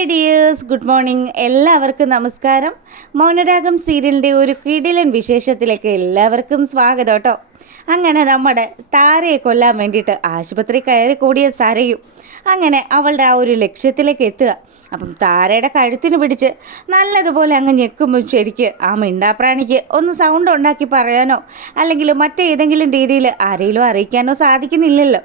Hi dears, good morning. എല്ലാവർക്കും നമസ്കാരം. മൗനരാഗം സീരിയലിൻ്റെ ഒരു കിടിലൻ വിശേഷത്തിലേക്ക് എല്ലാവർക്കും സ്വാഗതം കേട്ടോ. അങ്ങനെ നമ്മുടെ താരയെ കൊല്ലാൻ വേണ്ടിയിട്ട് ആശുപത്രി കയറി കൂടിയ സരയും അങ്ങനെ അവളുടെ ആ ഒരു ലക്ഷ്യത്തിലേക്ക് എത്തുക. അപ്പം താരയുടെ കഴുത്തിന് പിടിച്ച് നല്ലതുപോലെ അങ്ങ് ഞെക്കുമ്പോൾ ശരിക്ക് ആ മിണ്ടാപ്രാണിക്ക് ഒന്ന് സൗണ്ട് ഉണ്ടാക്കി പറയാനോ അല്ലെങ്കിൽ മറ്റേതെങ്കിലും രീതിയിൽ ആരെങ്കിലും അറിയിക്കാനോ സാധിക്കുന്നില്ലല്ലോ.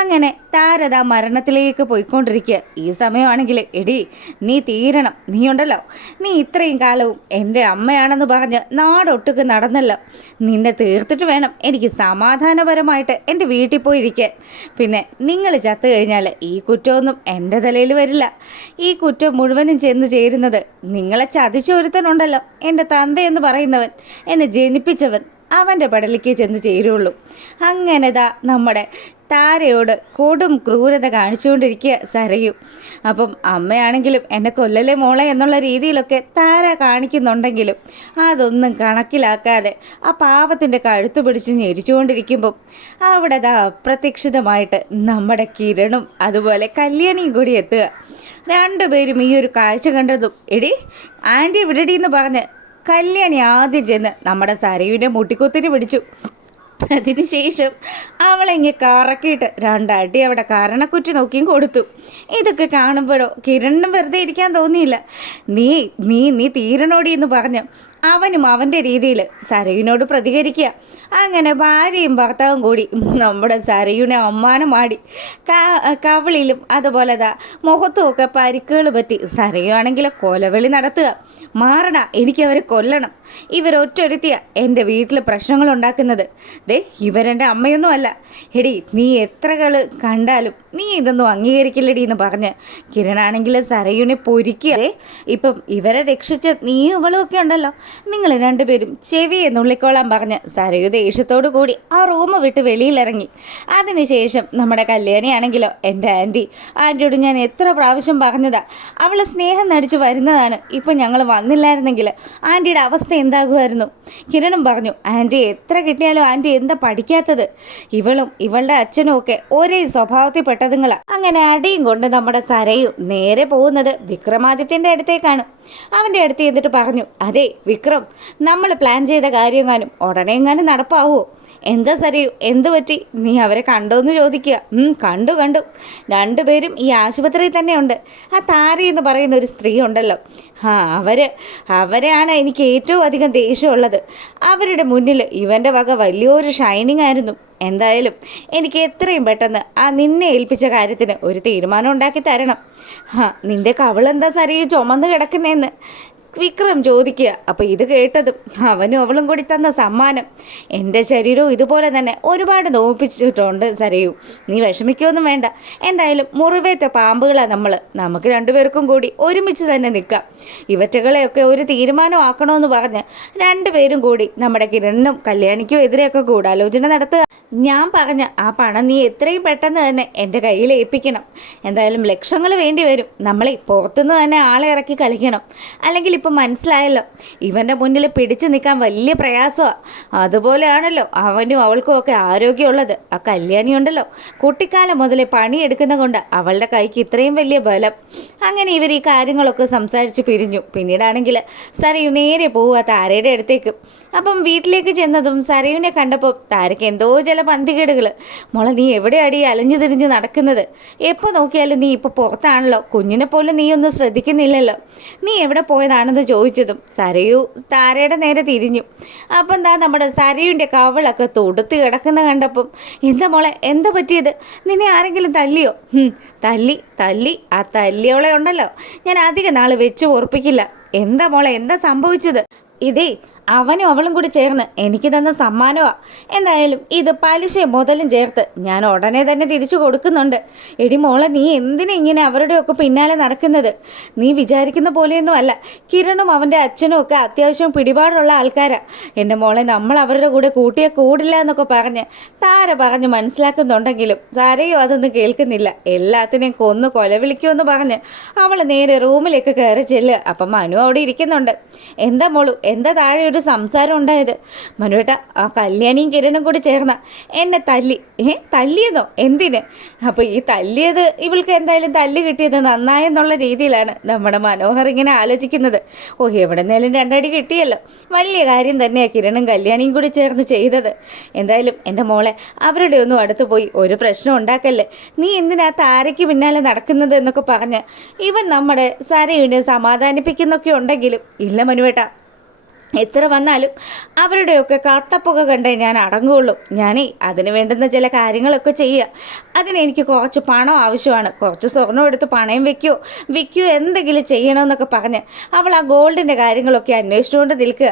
അങ്ങനെ താരത മരണത്തിലേക്ക് പോയിക്കൊണ്ടിരിക്കുക. ഈ സമയമാണെങ്കിൽ എടി നീ തീരണം, നീ ഉണ്ടല്ലോ, നീ ഇത്രയും കാലവും എൻ്റെ അമ്മയാണെന്ന് പറഞ്ഞ് നാടൊട്ടുക്ക് നടന്നല്ലോ. നിന്നെ തീർത്തിട്ട് വേണം എനിക്ക് സമാധാനപരമായിട്ട് എൻ്റെ വീട്ടിൽ പോയിരിക്കാൻ. പിന്നെ നിങ്ങൾ ചത്തു കഴിഞ്ഞാൽ ഈ കുറ്റമൊന്നും എൻ്റെ തലയിൽ വരില്ല. ഈ കുറ്റം മുഴുവനും ചെന്ന് ചേരുന്നത് നിങ്ങളെ ചതിച്ചൊരുത്തനുണ്ടല്ലോ, എൻ്റെ തന്തയെന്ന് പറയുന്നവൻ, എന്നെ ജനിപ്പിച്ചവൻ, അവൻ്റെ പടലിക്ക് ചെന്ന് ചേരുള്ളൂ. അങ്ങനെതാ നമ്മുടെ താരയോട് കൊടും ക്രൂരത കാണിച്ചുകൊണ്ടിരിക്കുക സരയും. അപ്പം അമ്മയാണെങ്കിലും എന്നെ കൊല്ലലെ മോളെ എന്നുള്ള രീതിയിലൊക്കെ താര കാണിക്കുന്നുണ്ടെങ്കിലും അതൊന്നും കണക്കിലാക്കാതെ ആ പാവത്തിൻ്റെ കഴുത്ത് പിടിച്ച് ഞെരിച്ചുകൊണ്ടിരിക്കുമ്പം അവിടെ ദാ അപ്രതീക്ഷിതമായിട്ട് നമ്മുടെ കിരണും അതുപോലെ കല്യാണിയും കൂടി എത്തുക. രണ്ടുപേരും ഈ ഒരു കാഴ്ച കണ്ടതും എടി ആൻറ്റി വിടടിയെന്ന് പറഞ്ഞ് കല്യാണി ആദ്യം ചെന്ന് നമ്മുടെ സരയുവിനെ മുട്ടിക്കുത്തിന് പിടിച്ചു. അതിനുശേഷം അവളെങ്ങ് കറക്കിയിട്ട് രണ്ടടി അവിടെ കാരണക്കുറ്റി നോക്കിയും കൊടുത്തു. ഇതൊക്കെ കാണുമ്പോഴോ കിരണിനും വെറുതെ ഇരിക്കാൻ തോന്നിയില്ല. നീ നീ നീ തീരണോടി എന്ന് പറഞ്ഞ് അവനും അവൻ്റെ രീതിയിൽ സരയുവിനോട് പ്രതികരിക്കുക. അങ്ങനെ ഭാര്യയും ഭർത്താവും കൂടി നമ്മുടെ സരയുവിനെ അമ്മാനമാടി കവിളിലും അതുപോലെ മുഖത്തുമൊക്കെ പരിക്കുകൾ പറ്റി സരയുവാണെങ്കിൽ കൊലവിളി നടത്തുക. മാറണ, എനിക്കവരെ കൊല്ലണം, ഇവരൊറ്റൊരുത്തിയ എൻ്റെ വീട്ടിൽ പ്രശ്നങ്ങളുണ്ടാക്കുന്നത്. ദേ ഇവരെൻ്റെ അമ്മയൊന്നുമല്ല. എടി നീ എത്രകൾ കണ്ടാലും നീ ഇതൊന്നും അംഗീകരിക്കില്ലടി എന്ന് പറഞ്ഞ് കിരണാണെങ്കിൽ സരയുവിനെ പൊരിക്കുക. ഇപ്പം ഇവരെ രക്ഷിച്ച് നീ ഇവളും ഒക്കെ ഉണ്ടല്ലോ, നിങ്ങൾ രണ്ടുപേരും ചെവിയെ നുള്ളിക്കോളാൻ പറഞ്ഞ് സരയു ദേഷ്യത്തോടു കൂടി ആ റൂം വിട്ട് വെളിയിലിറങ്ങി. അതിനുശേഷം നമ്മുടെ കല്യാണിയാണെങ്കിലോ എൻ്റെ ആൻറ്റിയോട് ഞാൻ എത്ര പ്രാവശ്യം പറഞ്ഞതാ, അവൾ സ്നേഹം നടിച്ചു വരുന്നതാണ്. ഇപ്പം ഞങ്ങൾ വന്നില്ലായിരുന്നെങ്കിൽ ആൻറ്റിയുടെ അവസ്ഥ എന്താകുമായിരുന്നു. കിരണും പറഞ്ഞു, ആൻറ്റി എത്ര കിട്ടിയാലും ആൻറ്റി എന്താ പഠിക്കാത്തത്, ഇവളും ഇവളുടെ അച്ഛനും ഒക്കെ ഒരേ സ്വഭാവത്തിൽ പെട്ടതുങ്ങളാണ്. അങ്ങനെ അടിയും കൊണ്ട് നമ്മുടെ സരയു നേരെ പോകുന്നത് വിക്രമാദിത്യൻ്റെ അടുത്തേക്കാണ്. അവൻ്റെ അടുത്ത് ചെന്നിട്ട് പറഞ്ഞു, അതെ വിക്രം, നമ്മൾ പ്ലാൻ ചെയ്ത കാര്യമെങ്ങാനും ഉടനെ എങ്ങാനും നടപ്പാവോ? എന്താ സരയു, എന്തു പറ്റി? നീ അവരെ കണ്ടോന്ന് ചോദിക്കുക. കണ്ടു രണ്ടുപേരും ഈ ആശുപത്രിയിൽ തന്നെ ഉണ്ട്. ആ താര എന്ന് പറയുന്ന ഒരു സ്ത്രീ ഉണ്ടല്ലോ, അവരെയാണ് എനിക്ക് ഏറ്റവും അധികം ദേഷ്യമുള്ളത്. അവരുടെ മുന്നിൽ ഇവൻ്റെ വക വലിയൊരു ഷൈനിങ് ആയിരുന്നു. എന്തായാലും എനിക്ക് എത്രയും പെട്ടെന്ന് ആ നിന്നെ ഏൽപ്പിച്ച കാര്യത്തിന് ഒരു തീരുമാനം ഉണ്ടാക്കി തരണം. നിൻ്റെ കവളെന്താ സരയു ചുമന്ന് കിടക്കുന്നതെന്ന് വിക്രം ചോദിക്കുക. അപ്പോൾ ഇത് കേട്ടതും അവനും അവളും കൂടി തന്ന സമ്മാനം. എൻ്റെ ശരീരവും ഇതുപോലെ തന്നെ ഒരുപാട് നോവിപ്പിച്ചിട്ടുണ്ട് സരയു, നീ വിഷമിക്കുകയൊന്നും വേണ്ട. എന്തായാലും മുറിവേറ്റ പാമ്പുകളാണ് നമുക്ക് രണ്ടുപേർക്കും കൂടി ഒരുമിച്ച് തന്നെ നിൽക്കാം. ഇവറ്റകളെയൊക്കെ ഒരു തീരുമാനമാക്കണമെന്ന് പറഞ്ഞ് രണ്ടുപേരും കൂടി നമ്മുടെ കിരണിനും കല്യാണിക്കും എതിരെയൊക്കെ ഗൂഢാലോചന നടത്തുക. ഞാൻ പറഞ്ഞ ആ പണം നീ എത്രയും പെട്ടെന്ന് തന്നെ എൻ്റെ കയ്യിൽ ഏൽപ്പിക്കണം. എന്തായാലും ലക്ഷങ്ങൾ വേണ്ടി വരും. നമ്മളെ പുറത്തുനിന്ന് തന്നെ ആളെ ഇറക്കി കളിക്കണം. അല്ലെങ്കിൽ ഇപ്പം മനസ്സിലായല്ലോ, ഇവൻ്റെ മുന്നിൽ പിടിച്ചു നിൽക്കാൻ വലിയ പ്രയാസമാണ്. അതുപോലെയാണല്ലോ അവനും അവൾക്കും ഒക്കെ ആരോഗ്യമുള്ളത്. ആ കല്യാണി ഉണ്ടല്ലോ, കുട്ടിക്കാലം മുതലേ പണിയെടുക്കുന്ന കൊണ്ട് അവളുടെ കൈക്ക് ഇത്രയും വലിയ ബലം. അങ്ങനെ ഇവർ ഈ കാര്യങ്ങളൊക്കെ സംസാരിച്ച് പിരിഞ്ഞു. പിന്നീടാണെങ്കിൽ സരയു നേരെ പോവുക താരയുടെ അടുത്തേക്ക്. അപ്പം വീട്ടിലേക്ക് ചെന്നതും സരയുവിനെ കണ്ടപ്പോൾ താരയ്ക്ക് എന്തോ ചില പന്തികേടുകൾ. മോളെ, നീ എവിടെയാടി അലഞ്ഞു തിരിഞ്ഞ് നടക്കുന്നത്? എപ്പോൾ നോക്കിയാലും നീ ഇപ്പോൾ പുറത്താണല്ലോ, കുഞ്ഞിനെ പോലും നീ ഒന്നും ശ്രദ്ധിക്കുന്നില്ലല്ലോ, നീ എവിടെ പോയതാണെന്ന് ചോദിച്ചതും സരയു താരയുടെ നേരെ തിരിഞ്ഞു. അപ്പം നമ്മുടെ സരയുവിൻ്റെ കവളൊക്കെ തൊടുത്ത് കിടക്കുന്ന കണ്ടപ്പം, എന്താ മോളെ, എന്താ പറ്റിയത്? നിന്നെ ആരെങ്കിലും തല്ലിയോ? തല്ലി ആ തല്ലിയോളെ ഉണ്ടല്ലോ ഞാൻ അധിക നാൾ വെച്ച് ഓർപ്പിക്കില്ല. എന്താ മോളെ, എന്താ സംഭവിച്ചത്? ഇതേ അവനും അവളും കൂടി ചേർന്ന് എനിക്ക് തന്ന സമ്മാനമാണ്. എന്തായാലും ഇത് പലിശ മുതലും ചേർത്ത് ഞാൻ ഉടനെ തന്നെ തിരിച്ചു കൊടുക്കുന്നുണ്ട്. എടി മോളെ, നീ എന്തിനാ ഇങ്ങനെ അവരുടെയൊക്കെ പിന്നാലെ നടക്കുന്നത്? നീ വിചാരിക്കുന്ന പോലെയൊന്നും അല്ല. കിരണും അവൻ്റെ അച്ഛനും ഒക്കെ അത്യാവശ്യം പിടിപാടുള്ള ആൾക്കാരാണ്. എൻ്റെ മോളെ, നമ്മൾ അവരുടെ കൂടെ കൂട്ടിയെ കൂടില്ല എന്നൊക്കെ പറഞ്ഞ് താര പറഞ്ഞ് മനസ്സിലാക്കുന്നുണ്ടെങ്കിലും സരയും അതൊന്നും കേൾക്കുന്നില്ല. എല്ലാത്തിനെയും കൊന്നു കൊലവിളിക്കുമെന്ന് പറഞ്ഞ് അവൾ നേരെ റൂമിലേക്ക് കയറി ചെല്ലുക. അപ്പം മനു അവിടെ ഇരിക്കുന്നുണ്ട്. എന്താ മോളു, എന്താ താഴെ ഒരു സംസാരം ഉണ്ടായത്. മനുവേട്ട, ആ കല്യാണിയും കിരണും കൂടി ചേർന്ന എന്നെ തല്ലി. തല്ലിയെന്നോ? എന്തിന്? അപ്പോൾ ഈ തല്ലിയത് ഇവൾക്ക് എന്തായാലും തല്ല് കിട്ടിയത് നന്നായെന്നുള്ള രീതിയിലാണ് നമ്മുടെ മനോഹർ ഇങ്ങനെ ആലോചിക്കുന്നത്. എവിടെന്നേലും രണ്ടടി കിട്ടിയല്ലോ, വലിയ കാര്യം തന്നെയാണ് കിരണും കല്യാണിയും കൂടി ചേർന്ന് ചെയ്തത്. എന്തായാലും എൻ്റെ മോളെ അവരുടെ ഒന്നും അടുത്ത് പോയി ഒരു പ്രശ്നം ഉണ്ടാക്കല്ലേ, നീ എന്തിനാ താരയ്ക്ക് പിന്നാലെ നടക്കുന്നത് എന്നൊക്കെ പറഞ്ഞ് ഇവൻ നമ്മുടെ സരയുവിനെ സമാധാനിപ്പിക്കുന്നൊക്കെ ഉണ്ടെങ്കിലും ഇല്ല മനുവേട്ട, എത്ര വന്നാലും അവരുടെയൊക്കെ കട്ടപ്പൊക്കെ കണ്ടേ ഞാൻ അടങ്ങുള്ളൂ. ഞാനേ അതിന് വേണ്ടുന്ന ചില കാര്യങ്ങളൊക്കെ ചെയ്യുക. അതിനെനിക്ക് കുറച്ച് പണം ആവശ്യമാണ്. കുറച്ച് സ്വർണ്ണം എടുത്ത് പണയം വിൽക്കുകയോ എന്തെങ്കിലും ചെയ്യണമെന്നൊക്കെ പറഞ്ഞ് അവൾ ആ ഗോൾഡിൻ്റെ കാര്യങ്ങളൊക്കെ അന്വേഷിച്ചുകൊണ്ട് നിൽക്കുക.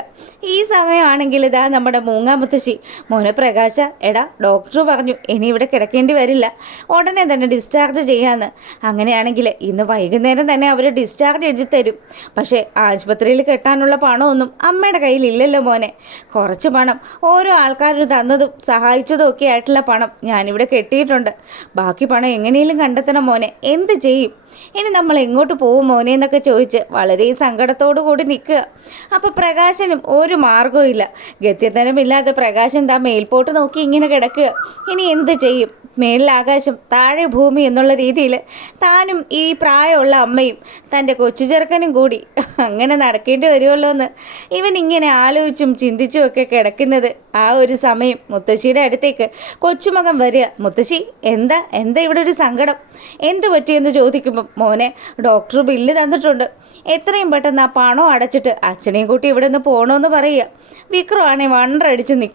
ഈ സമയമാണെങ്കിൽ ഇതാ നമ്മുടെ മൂങ്ങാമുത്തശ്ശി, മോനെ പ്രകാശ, എടാ ഡോക്ടർ പറഞ്ഞു ഇനി ഇവിടെ കിടക്കേണ്ടി വരില്ല, ഉടനെ തന്നെ ഡിസ്ചാർജ് ചെയ്യാമെന്ന്. അങ്ങനെയാണെങ്കിൽ ഇന്ന് വൈകുന്നേരം തന്നെ അവർ ഡിസ്ചാർജ് എഴുതി തരും. പക്ഷേ ആശുപത്രിയിൽ കെട്ടാനുള്ള പണമൊന്നും അമ്മയുടെ കയ്യിലില്ലല്ലോ മോനെ. കുറച്ച് പണം ഓരോ ആൾക്കാരും തന്നതും സഹായിച്ചതും ഒക്കെ ആയിട്ടുള്ള പണം ഞാനിവിടെ കെട്ടിയിട്ടുണ്ട്. ബാക്കി പണം എങ്ങനെയും കണ്ടെത്തണം മോനെ. എന്ത് ചെയ്യും? ഇനി നമ്മൾ എങ്ങോട്ട് പോകും മോനെ എന്നൊക്കെ ചോദിച്ച് വളരെ സങ്കടത്തോടു കൂടി നിൽക്കുക. അപ്പോൾ പ്രകാശനും ഒരു മാർഗവും ഇല്ല. ഗത്യന്തരമില്ലാതെ പ്രകാശൻ താ മേൽപോട്ട് നോക്കി ഇങ്ങനെ കിടക്കുക. ഇനി എന്ത് ചെയ്യും? മേളിൽ ആകാശം താഴെ ഭൂമി എന്നുള്ള രീതിയിൽ താനും ഈ പ്രായമുള്ള അമ്മയും തൻ്റെ കൊച്ചു ചെറുക്കനും കൂടി അങ്ങനെ നടക്കേണ്ടി വരുമല്ലോ എന്ന് ഇവൻ ഇങ്ങനെ ആലോചിച്ചും ചിന്തിച്ചും ഒക്കെ കിടക്കുന്നത് ആ ഒരു സമയം മുത്തശ്ശിയുടെ അടുത്തേക്ക് കൊച്ചുമകൻ വരിക. മുത്തശ്ശി, എന്താ ഇവിടെ ഒരു സങ്കടം, എന്ത് പറ്റിയെന്ന് ചോദിക്കുമ്പം, മോനെ ഡോക്ടർ ബില്ല് തന്നിട്ടുണ്ട്, എത്രയും പെട്ടെന്ന് ആ പണം അടച്ചിട്ട് അച്ഛനെയും കൂട്ടി ഇവിടെ നിന്ന് പോകണമെന്ന് പറയുക. വിക്രമാണെങ്കിൽ വണ്ടടിച്ച് നിൽക്കും.